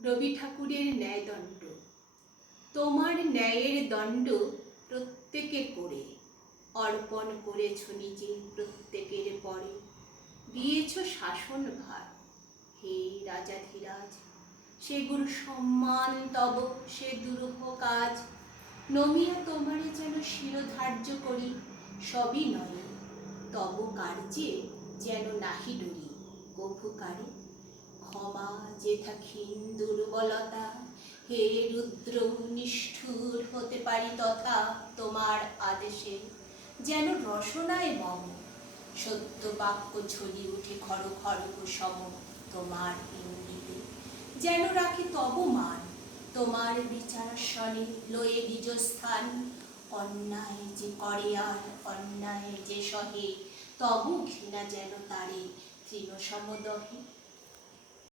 রবি ঠাকুরের ন্যায়দণ্ড। তোমার ন্যায়ের দণ্ড প্রত্যেকের করে অর্পণ করেছ নিজে প্রত্যেকের পরে, দিয়েছ শাসন ভার। হে রাজাধিরাজ, সে গুরু সম্মান তব সে দুরূহ কাজ, নমিয়া তোমারে যেন শিরোধার্য করি, সবই নয় তব কার্যে যেন নাহি ডরি কভু কারে। ক্ষমা যেথাক্ষীণ দুর্বলতা, হে রুদ্র নিষ্ঠুর হতে পারি তথা তোমার আদেশে, যেন রসনায় মম সত্য বাক্য ঝলি উঠে খর খড়গ সম তোমার ইঙ্গিতে, যেন রাখি তব মান তোমার বিচারাসনে লয়ে বীজস্থান। অন্যায় যে করে আর অন্যায় যে সহে, তব ঘৃণা যেন তারে তৃণ সমদহে।